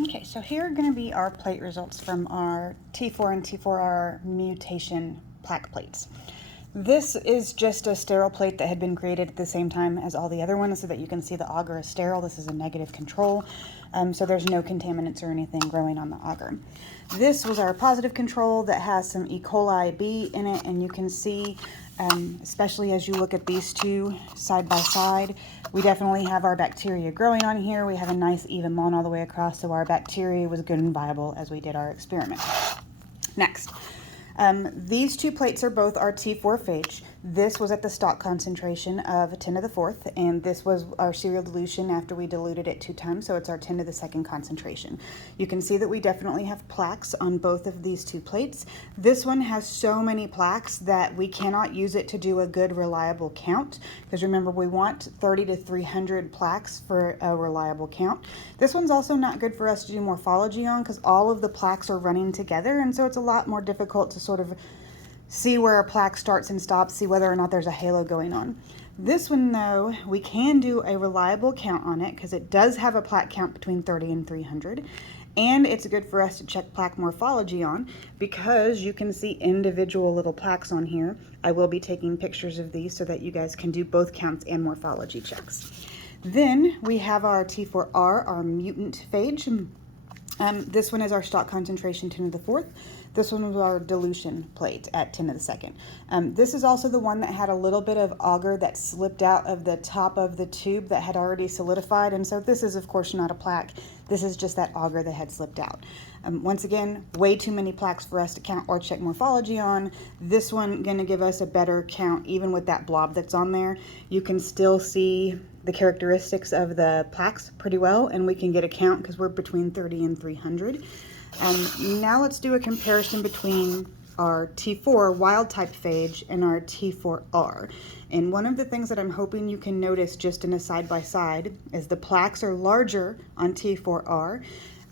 Okay, so here are going to be our plate results from our T4 and T4R mutation plaque plates. This is just a sterile plate that had been created at the same time as all the other ones so that you can see the agar is sterile. This is a negative control, so there's no contaminants or anything growing on the agar. This was our positive control that has some E. coli B in it, and you can see, especially as you look at these two side by side, we definitely have our bacteria growing on here. We have a nice even lawn all the way across, so our bacteria was good and viable as we did our experiment. Next. These two plates are both our T4 phage. This was at the stock concentration of 10 to the 4th, and this was our serial dilution after we diluted it 2 times, so it's our 10 to the 2nd concentration. You can see that we definitely have plaques on both of these two plates. This one has so many plaques that we cannot use it to do a good reliable count, because remember, we want 30 to 300 plaques for a reliable count. This one's also not good for us to do morphology on because all of the plaques are running together, and so it's a lot more difficult to sort of see where a plaque starts and stops, see whether or not there's a halo going on. This one, though, we can do a reliable count on it because it does have a plaque count between 30 and 300. And it's good for us to check plaque morphology on because you can see individual little plaques on here. I will be taking pictures of these so that you guys can do both counts and morphology checks. Then we have our T4R, our mutant phage. This one is our stock concentration 10 to the 4th. This one was our dilution plate at 10 to the 2nd. This is also the one that had a little bit of agar that slipped out of the top of the tube that had already solidified. And so this is, of course, not a plaque. This is just that agar that had slipped out. Once again, way too many plaques for us to count or check morphology on. This one going to give us a better count even with that blob that's on there. You can still see the characteristics of the plaques pretty well, and we can get a count because we're between 30 and 300. Now let's do a comparison between our T4 wild type phage and our T4R. And one of the things that I'm hoping you can notice just in a side by side is the plaques are larger on T4R.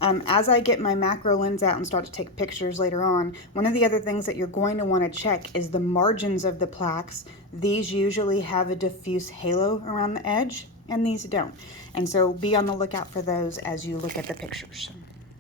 As I get my macro lens out and start to take pictures later on, one of the other things that you're going to want to check is the margins of the plaques. These usually have a diffuse halo around the edge, and these don't. And so be on the lookout for those as you look at the pictures.